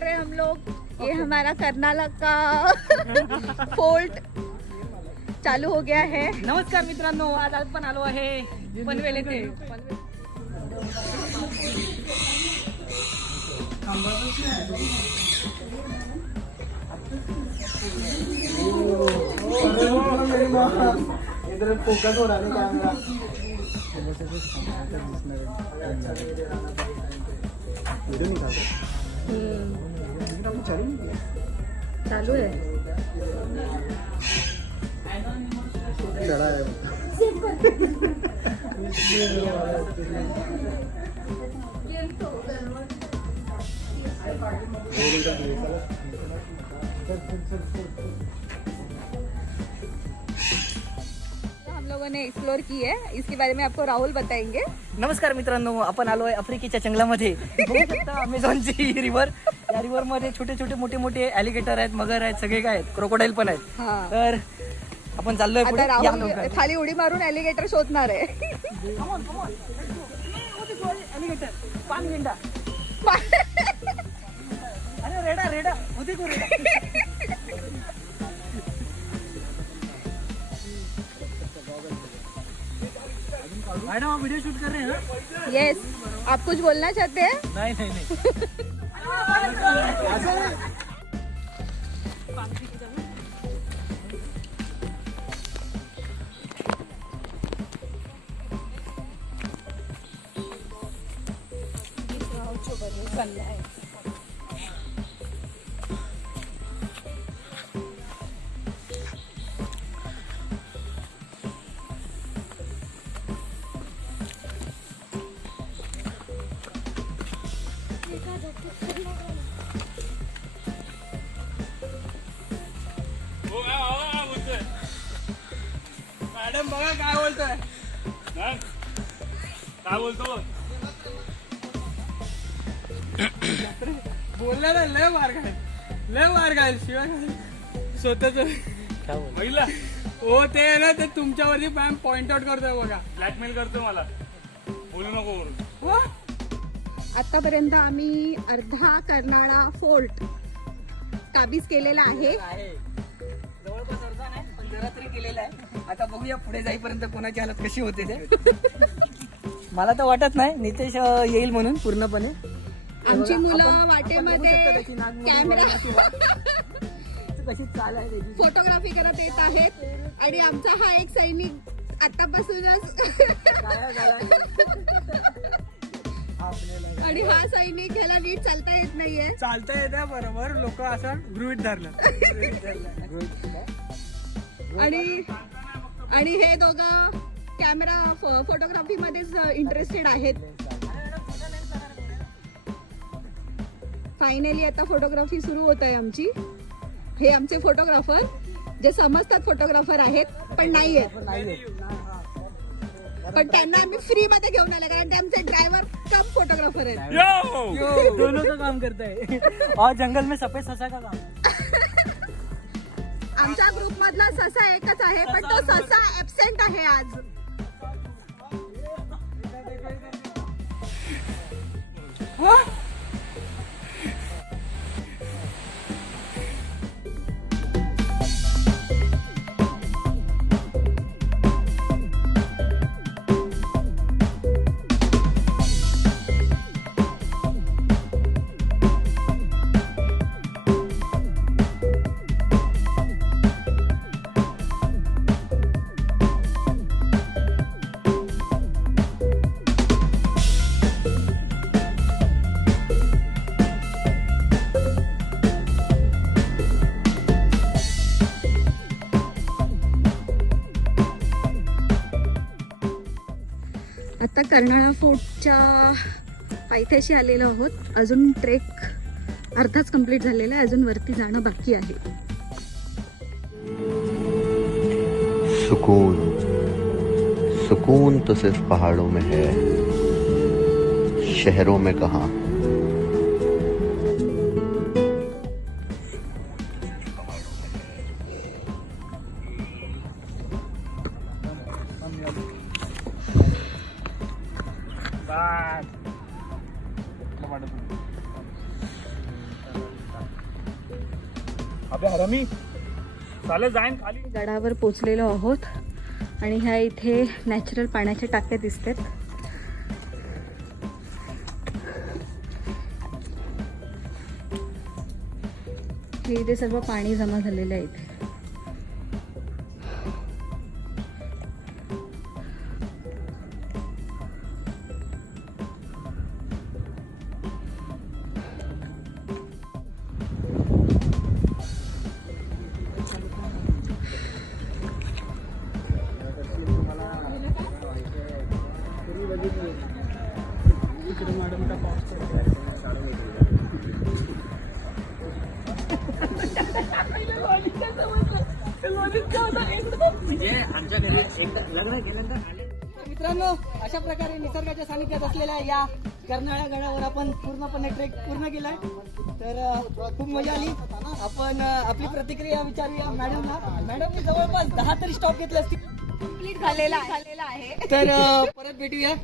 रहे हैं हम लोग। ये हमारा कर्नाला का फोर्ट चालू हो गया है। नमस्कार मित्रांनो, आज आपण आलो आहे पनवेल येथे। इधर फोकस हो रहा है कैमरा। चालू है। हम लोगों ने एक्सप्लोर की है, इसके बारे में आपको राहुल बताएंगे। नमस्कार मित्रांनो, आपण आलोय आफ्रिकेच्या जंगलामध्ये। बघू शकता अमेझॉनची रिव्हर। या रिव्हर मध्ये छोटे छोटे मोठे मोठे ॲलिगेटर आहेत, मगर आहेत, सगळे काय आहेत, क्रोकोडाईल पण आहेत। हाँ। तर आपण चाललोय पुढे। आता या राहुल लवकर। खाली उडी मारून एलिगेटर शोधणार आहे। Come on, come on. Alligator, पान गेंडा। अरे रेडा रेडा, उदी को रेडा। मैडम आप वीडियो शूट कर रहे हैं? यस, आप कुछ बोलना चाहते हैं? नहीं नहीं नहीं। मॅडम बघा काय बोलतोय। काय बोलतो? बोलला ना, लय मार खाईल शिवाय स्वतःच बघितला हो ते ना, ते तुमच्यावरती मॅम पॉइंट आउट करतोय बघा। ब्लॅकमेल करतो मला, बोलू नको वरून। हो? आतापर्यंत आम्ही अर्धा कर्नाळा फोर्ट काबीज केलेला आहे। जवळपास अर्धा नाही, पण जरा तरी केलेला आहे। आता बघूया पुढे जाईपर्यंत कोणाची हालत कशी होते ते। मला तर वाटत नाही नितेश येईल म्हणून पूर्णपणे। आमची मुलं आपण बघू वाटेमध्ये शकतो त्याची नागमोडी कॅमेरा कशी चाल आहे त्याची। फोटोग्राफी करत येत आहेत आणि आमचा हा एक सैनिक आतापासूनच काय झालं? आणि हा सैनिक ह्याला नीट चालता येत नाहीये। चालता येत्या बरोबर, लोक असं गृहीत धरलं। आणि हे दोघं कॅमेरा फोटोग्राफी मध्येच इंटरेस्टेड आहेत। फायनली आता फोटोग्राफी सुरू होत आहे आमची। हे आमचे फोटोग्राफर जे समजतात फोटोग्राफर आहेत पण नाही आहेत, पण त्यांना आम्ही फ्री मध्ये घेऊन आले कारण ते आमचे ड्रायव्हर कम फोटोग्राफर आहेत। दोनों का काम करता है और जंगल में सफेद ससा का काम। आमच्या ग्रुप मधला ससा एकच आहे, पण तो ससा ऍबसेंट आहे आज। आता कर्नाळा फोर्टच्या पायथ्याशी आलेलो आहोत। अजून ट्रेक अर्धाच कंप्लीट झालेला आहे, अजून वरती जाणं बाकी आहे। सुकून सुकून तो सिर्फ पहाड़ों में है, शहरों में कहाँ। अबे हरमी चालेल जाईन खाली. गडावर पोचलेलो आहोत आणि ह्या इथे नॅचरल पाण्याच्या टाक्या दिसतात. हे इथे सर्व पाणी जमा झालेलं आहे इथे. तर मित्रांनो, अशा प्रकारे निसर्गाच्या सानिध्यात असलेल्या या कर्नाळ्या गडावर आपण पूर्णपणे ट्रेक पूर्ण केलाय. तर खूप मजा आली. आपण आपली प्रतिक्रिया विचारूया मॅडमला. मॅडमने जवळपास 10 तरी स्टॉप घेतले असतील. कंप्लीट झालेला आहे. तर परत भेटूया.